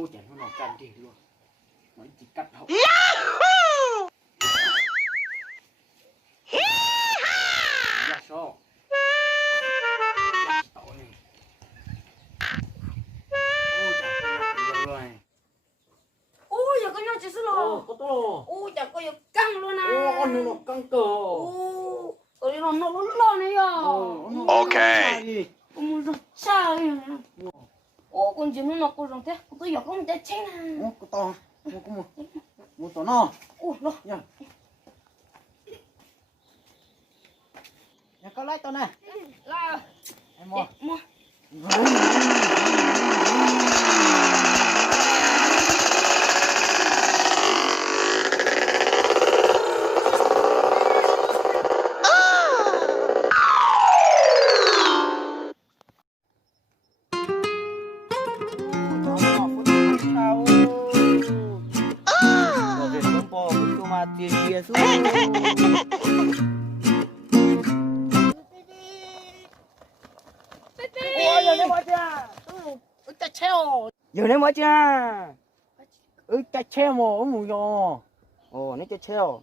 ô chả nó cắn thì luôn nó chỉ cắt hậu ra số tội này ô chả nó rồi ôi giờ có nhau chỉ số lò có to ôi chả có giờ căng luôn à ô con nó căng cờ ô ở đây nó lo này à ok ôi nó sao ô con chỉ nó có rồng thế tôi giờ có một cái chén à ô có to một to nó ô lo nha nhà có lấy to này là em mua mua giờ này mới chưa cái treo mà ông mù nhò ồ nó cái treo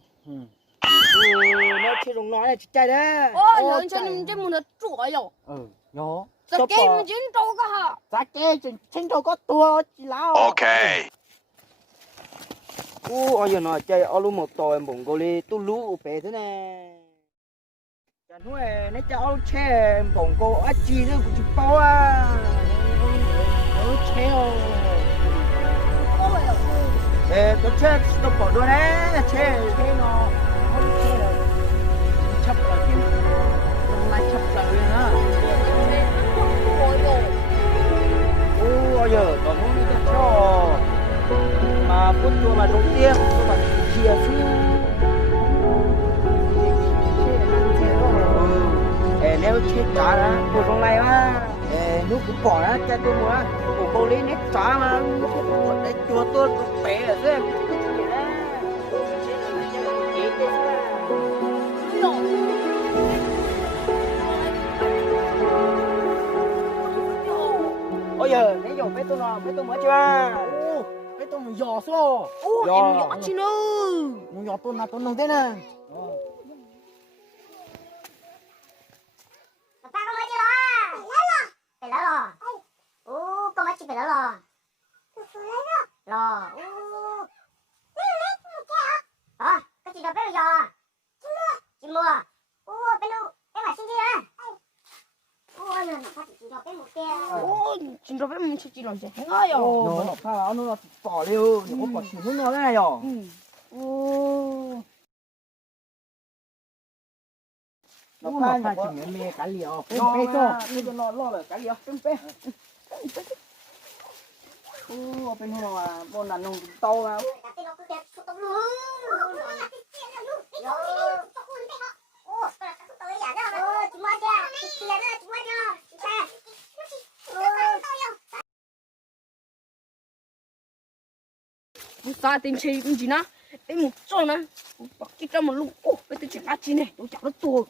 nó chơi đồng nói là chạy đấy ôi giờ anh chơi chơi một đợt chuỗi rồi nhó giờ game mình chiến trâu cả hả giá kê trên trâu có tua chỉ lao ok ôi giờ nó chơi ở luôn một tồi bụng cô đi tu lú về thế này chẳng nuôi nó cho chơi bụng cô ở chi nó cũng chỉ bao à nó treo tôi chơi tôi bỏ đuôi đấy chơi cái nó không chơi được chấp là cái nó lại chấp là liền á ôi giờ còn không đi cho mà phút chua mà đầu tiên tôi mà chia xuống nếu chết trả ra cô trong này mà lúc cũng bỏ ra cho tôi mua của cô lấy nét trả mà một đấy chua tôi bé ở dưới ôi giờ nãy giờ bé tôi nó bé tôi mới chưa bé tôi mình giò số em nhỏ chi nữa mình giò tôi nông thế này Papá, ¿cómo llegó? Pelado. ¿Cómo es pelado? Lo. Cái chị đó bé giờ. Chị mua. Bé đâu? Bé mà xin đi á. Nó phát chị đó bé một kia. 진짜 빼면 치지 너 이제 행아요 nó pha nó bỏ liều nó bỏ chỉ nước nào thế này rồi nó pha chỉ mẹ cá liều nó bé cho nó lo là cá liều bé bên hôm mà bọn đàn ông to mà sa tìm chi cũng gì nè em một chỗ nè bắt cái trong một lúc bây tôi chỉ bắt chi này tôi chặt nó tua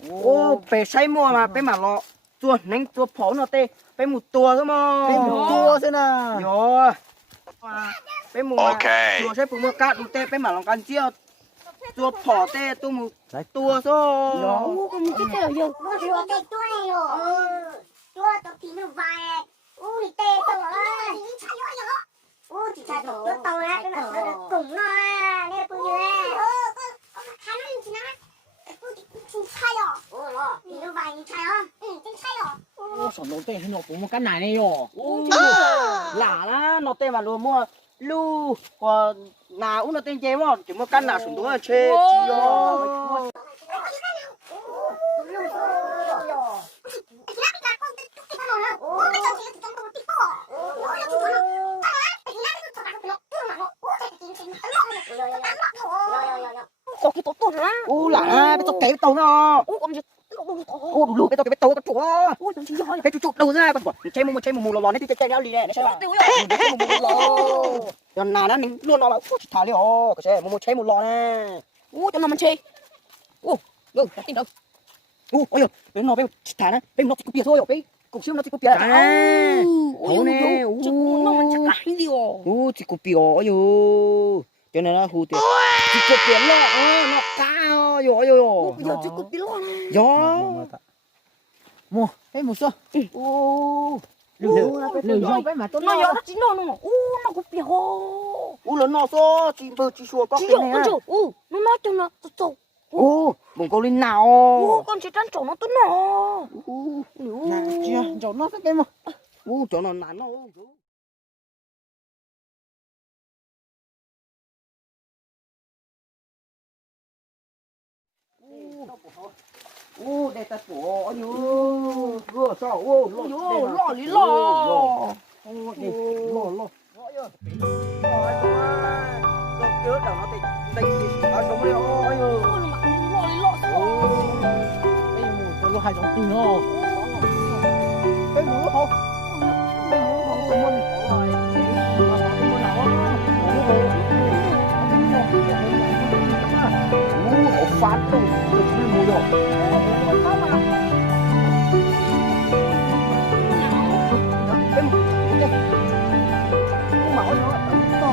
bé say mua mà bé mà lo tua nén tua phổ nó tê bé một tua cơ mà bé một tua thế nào rồi bé một tua sẽ phụ mua cá đủ tê bé mà lòng can chiêu tua phổ tê tua một tua số nó có một cái theo vô Tua này rồi. Tua tôi thì nó vài. Ui tê tôi ơi. Ui chị chạy tôi tàu ra cái mặt nó cùng nó nè bây giờ. Khá nó chị nói. Chị chạy rồi. Thì nó vài chị chạy không? Chị chạy rồi. sổ nó tê nó phụ mua cá này này rồi lạ lá nó tê mà luôn mua lu còn nào cũng nó tên chế mà chỉ mua căn nào sủng đó là chê chi rồi có cái tốt hả lạ bé tao kể tao nó con gì đủ bé tao kể tao tao chủ á ôi con gì rồi cái chủ đâu ra con bỏ chơi mù lò này thì chơi nhau đi này chơi tiêu rồi cho nào nó mình luôn nó là thả đi hồ cái chơi mù lò này cho nó mình chơi vô tin đâu ôi giời nó bé thả này bé nó chỉ có bia thôi bé cục xíu nó chỉ cục bia ôi hổ nè chỉ có nó mình chắc cái gì ô chỉ cục bia ôi yo cho nên là hù tiền chỉ cục bia nó cao yo bây giờ chỉ có tí lo này yo mua cái một số ô lười rau cái mà tôi nó giờ nó chỉ nó nó có bia ô lớn nó số chỉ bơ chỉ xua có chỉ cái có này con chủ nó nói cho nó chỗ ô bụng câu linh nào con chỉ trăn chỗ nó tôi nó nè chưa chỗ nó cái mà chỗ nó nản nó để ta bỏ nhớ vừa sao lo lý lo để lo trước đầu nó thì ở trong đây ôi cái mùi nó hai giống tiền không cái mùi nó không cái mùi nó không mình rồi phát đâu cái mùi rồi cái mùi cái màu nó to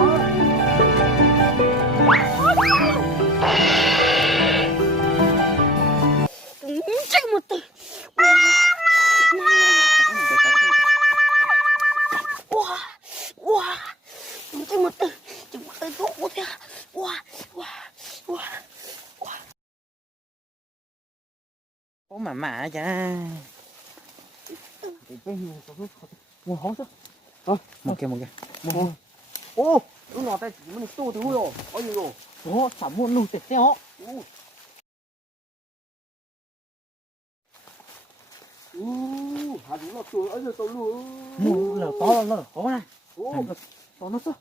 chạy một tí wow chạy một tí thuốc của thế có mà cha cái mua hóng chứ một kia ô lúc nào tay chỉ mình tu thì rồi ôi rồi đó sắm một lù tết theo hả đúng là tôi ấy giờ tôi luôn mua là to có này to nó sao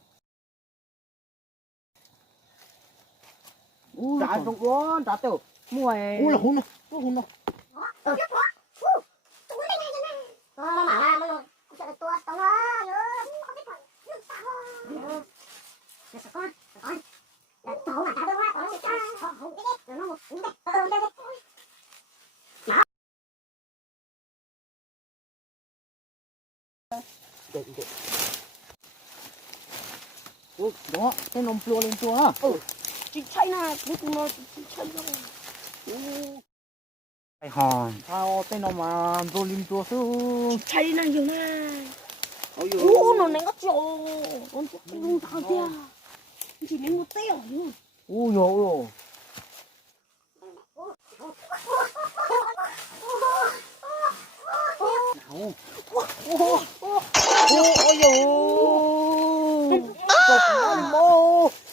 trả trong con trả tiểu mua này là hôn này hôn này đó cái nòng plua lên chua á chị chạy nè cuối cùng nó chị chạy rồi cái hòn sao cái nòng mà plua lên chua chứ chạy nè nhiều nè nó nén cái chỗ con chỉ luôn thằng kia chỉ lấy một teo thôi ôi yo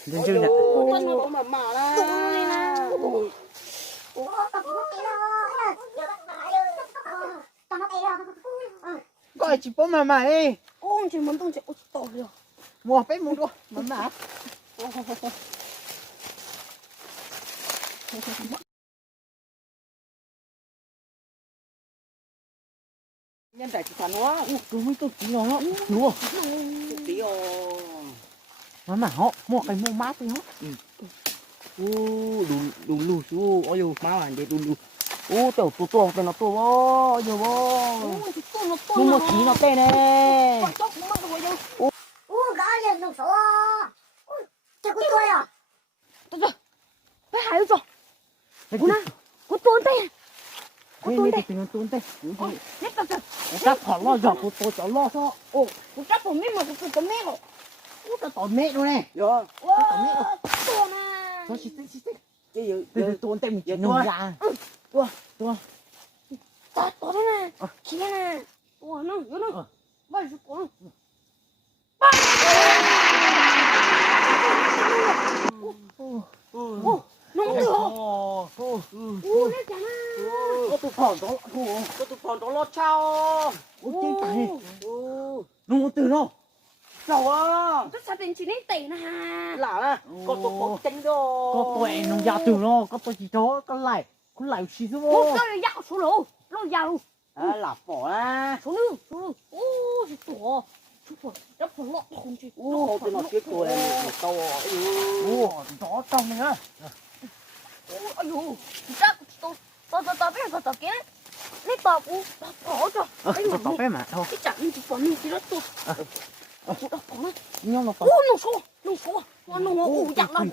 lên chưa nhỉ? nó mà ra. Coi chỉ có mà đi. Ôi chỉ muốn tung chạy tổ rồi. Mua bé mua mà. Nhân đại chỉ phản quá. Cứ mới tôi tí nó. Đúng không? Tí mà họ mua cái mua mát đi hả? Đủ lù chú. Ôi dù má bạn để đủ lù. Tiểu tụi nó tụi ôi dù nó một tí nó tê nè. Gái lên nó số. Chắc có tôi à? Rồi. Phải hại rồi. Cô na, cô tuôn tê. Tình tuôn tê. Hết rồi. Chắc khỏi lo giọt của tôi cho lo cho. Cô chắc tôi biết mà cô tao mẹ rồi. Tao tỏ mẹ luôn nè. Rồi. Tao mẹ rồi. Tuôn à. Thôi xích. Cái gì tuôn tê mình chỉ nồng ra. Tuôn. Tao đó nè. Kia nè. Tuôn nó, nó. Bây giờ cô. Nó không được. Nó chả na. Có tụi phòn đó lo chao. Trên tay. Nó muốn từ nó. Chào à. Tôi sao đến chỉ đến tỷ nè. Lạ à. Có tụi phòn chân đó. Có tụi nó ra từ nó. Có tụi chỉ đó. Có lại xí xuống. Một cái dạo số lỗ. Nó dạo. Là phỏ á. Số lưu. Chị tổ. Chú phỏ. Nó phỏ lọ không chị. Tụi nó tiếc tuổi này. To. Đó trong nữa. Ôi dồi. Chắc tôi biết rồi tao kia. lấy tỏ của bỏ cho Cho tỏ bé mà thôi. cái chả mình chỉ còn mình chỉ rất tốt nó Nhưng mà nó số nó chặt lắm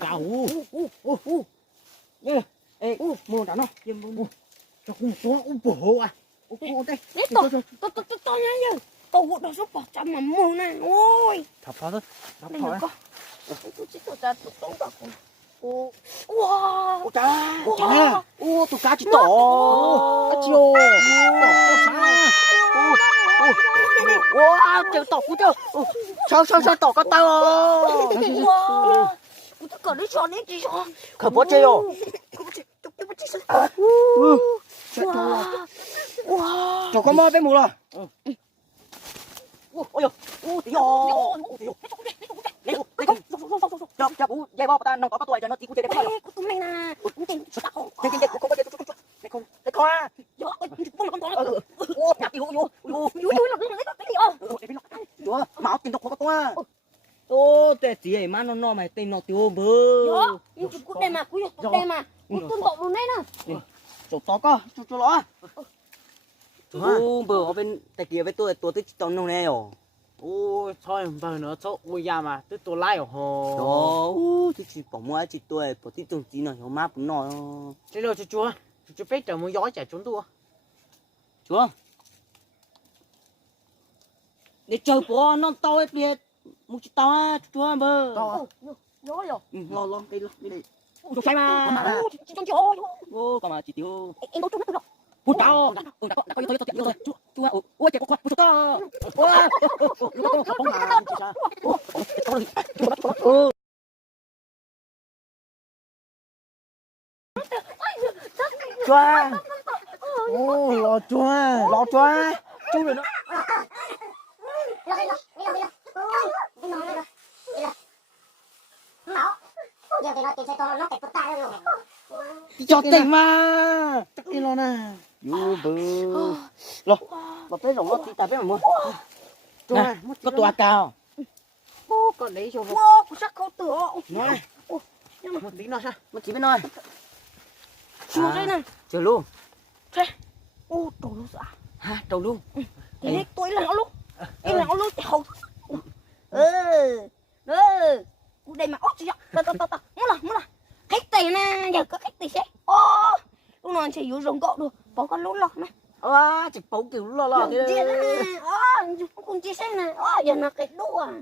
ê mua đã nó kiếm mua cho không xuống bổ à. mua đây lấy tỏ to nhá nhá tao gột nó số bỏ chăm mà mua này ôi Thập phá thôi. đây là con tôi chỉ tôi ra tôi tao cả con wow ô cha ô tụi cá chỉ tổ chiều wow chiều tổ của tôi sao tổ có tao wow tôi cả đi chọn đấy chỉ chọn khởi bố chơi rồi wow cho con mò bé mù rồi ôi ôi tí chọc dây bao ta nông có tuổi cho nó tí cũng chơi đẹp thôi tụi mày nè cũng tiền tao không à nhặt vô chúa máu tiền độc có à ô tệ gì ấy mà nó mày tên nó tiêu bơ nhưng cũng đây mà cũng đây mà cũng tôn trọng luôn đấy nè chỗ to cơ chỗ lo ô bơ ở bên tại kia với tôi tới tao nông này rồi Ôi thôi bà nó cho ôi ya mà tôi tôi lại hồ. đó tôi chỉ bỏ mua chỉ tôi bỏ tí từng tí nào hiểu má cũng nói Thế rồi chú biết chờ muốn gió chả chúng tôi. chúa để chờ bố nó tao ấy biết một chút tao á chúa bơ rồi lo đi chú sai mà trong chỗ ô còn mà chỉ tiêu em đâu trúng được bút tao đã có tôi rồi chúa ôi chạy qua bút tao bóng mà chúa Ô lo chúa. chú rồi đó cho tiền mà Chắc đi lo nè. vô bơ lo tới rồi nó tí ta biết mà mua Chúa. có tua cao Ô còn đấy cho wow cũng sắc không tưởng nói một tí nó sao? nó chỉ biết nói chưa đây nè chờ luôn thế ô đồ nó giả ha đầu luôn cái này tôi là nó lúc em là nó lúc hầu cũng đây mà ốc chị ạ tao muốn là khách tiền nè giờ có khách tiền sẽ ô lúc nào sẽ dùng rồng cậu được bỏ con lỗ lọt này chỉ bấu kiểu lo chia nè con chia sẻ nè giờ là cái đũa à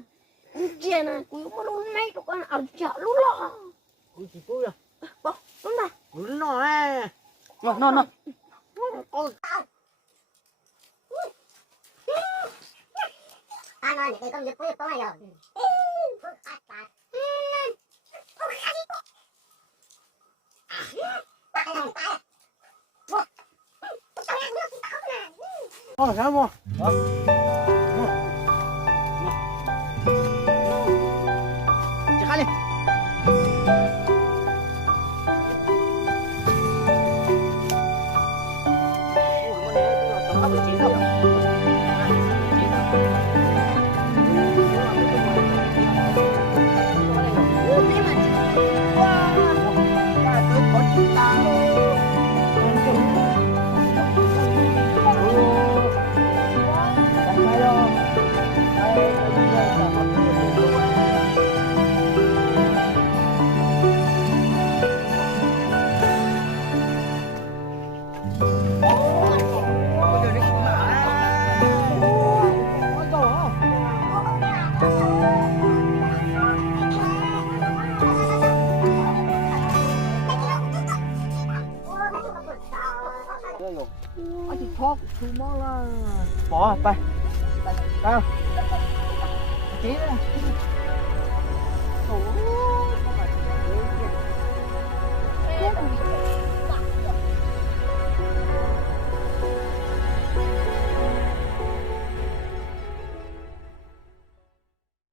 chia nè cũng có luôn mấy tụi con ở chợ lỗ lọt Ôi chị cô rồi. bỏ đúng này Đúng rồi nè. nó À nói để con giật có này rồi. Thôi sao mua? chỉ khai đi Anh chị thoát chú mó là. bỏไปtao chỉ